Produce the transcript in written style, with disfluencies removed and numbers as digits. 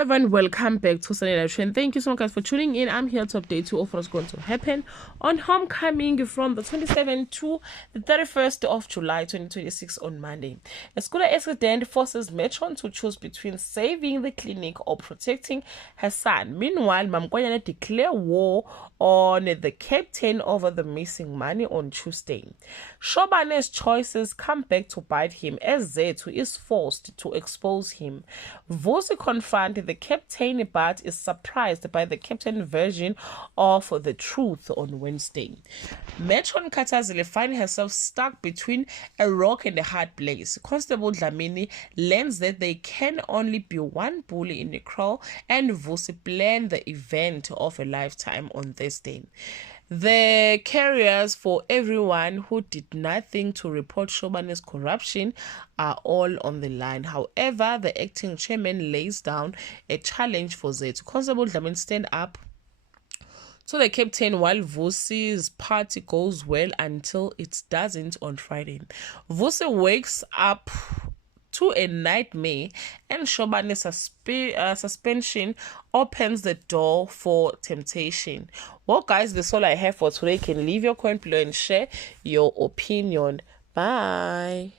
Everyone, welcome back to Sunday Live Trend. Thank you so much guys for tuning in. I'm here to update you of what's going to happen on Homecoming from the 27th to the 31st of July 2026 on Monday. A school accident forces Metron to choose between saving the clinic or protecting her son. Meanwhile, Mamkwanyane declare war on the captain over the missing money on Tuesday. Shobane's choices come back to bite him as Zethu is forced to expose him. Vusi confronted the captain but is surprised by the captain's version of the truth on Wednesday. Metron Katazile finds herself stuck between a rock and a hard place. Constable Dlamini learns that there can only be one bully in the crowd, and Vusi planned the event of a lifetime on Thursday. The carriers for everyone who did nothing to report Shobane's corruption are all on the line. However, the acting chairman lays down a challenge for Zethu. Constable Dlamini stand up to the captain while Vusi's party goes well until it doesn't on Friday. Vusi wakes up to a nightmare, and Shobane's suspension opens the door for temptation. Well guys, that's all I have for today. You can leave your comment below and share your opinion. Bye.